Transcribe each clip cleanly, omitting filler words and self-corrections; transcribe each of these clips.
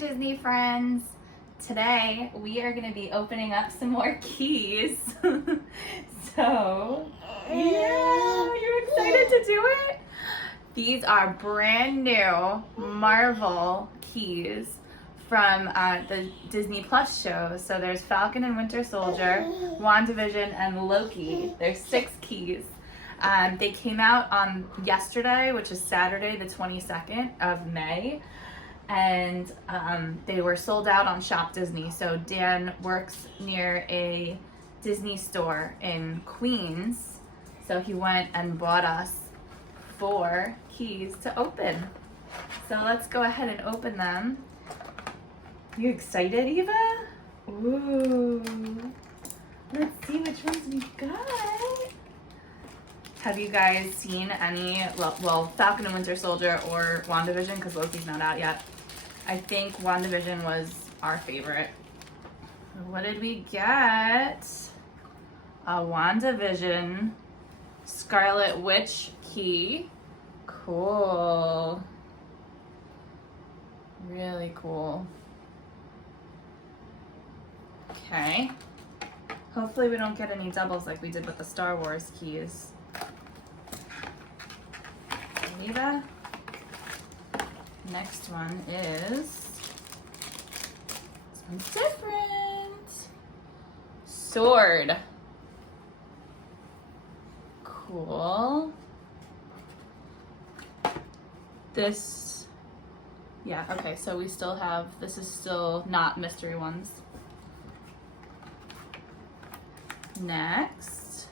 Disney friends. Today we are going to be opening up some more keys. So, yeah, you're excited to do it? These are brand new Marvel keys from the DisneyPlus show. So there's Falcon and Winter Soldier, WandaVision, and Loki. There's 6 keys. They came out on yesterday, which is Saturday the 22nd of May. And they were sold out on Shop Disney. So Dan works near a Disney store in Queens. So he went and bought us 4 keys to open. So let's go ahead and open them. You excited, Eva? Ooh. Let's see which ones we got. Have you guys seen any, well, Falcon and Winter Soldier or WandaVision, because Loki's not out yet. I think WandaVision was our favorite. What did we get? A WandaVision Scarlet Witch key. Cool. Really cool. Okay. Hopefully we don't get any doubles like we did with the Star Wars keys. Eva. Next one is something different. Sword. Cool. This, yeah, okay, so we still have, this is still not mystery ones. Next.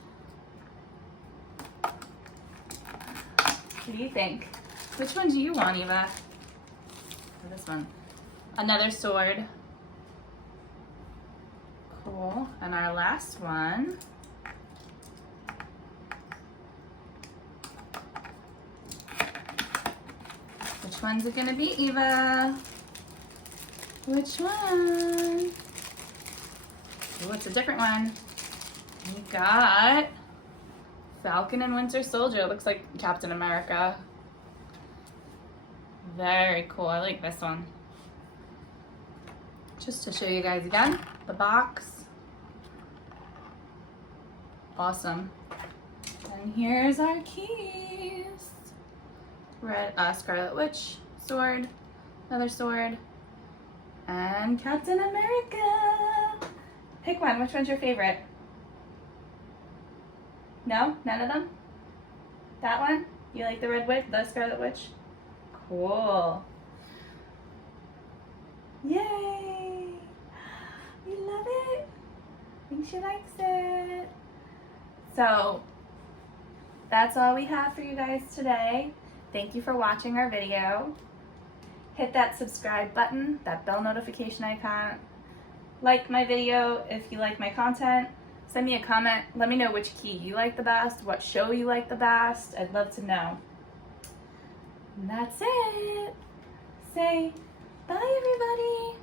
What do you think? Which one do you want, Eva? Or this one? Another sword. Cool. And our last one. Which one's it gonna be, Eva? Which one? Oh, it's a different one. We got Falcon and Winter Soldier. It looks like Captain America. Very cool. I like this one. Just to show you guys again, the box. Awesome. And here's our keys. Red, Scarlet Witch, sword, another sword, and Captain America. Pick one. Which one's your favorite? No? None of them? That one? You like the Red Witch, the Scarlet Witch? Cool. Yay! We love it. I think she likes it. So, that's all we have for you guys today. Thank you for watching our video. Hit that subscribe button, that bell notification icon. Like my video if you like my content. Send me a comment. Let me know which key you like the best, what show you like the best. I'd love to know. And that's it. Say bye, everybody.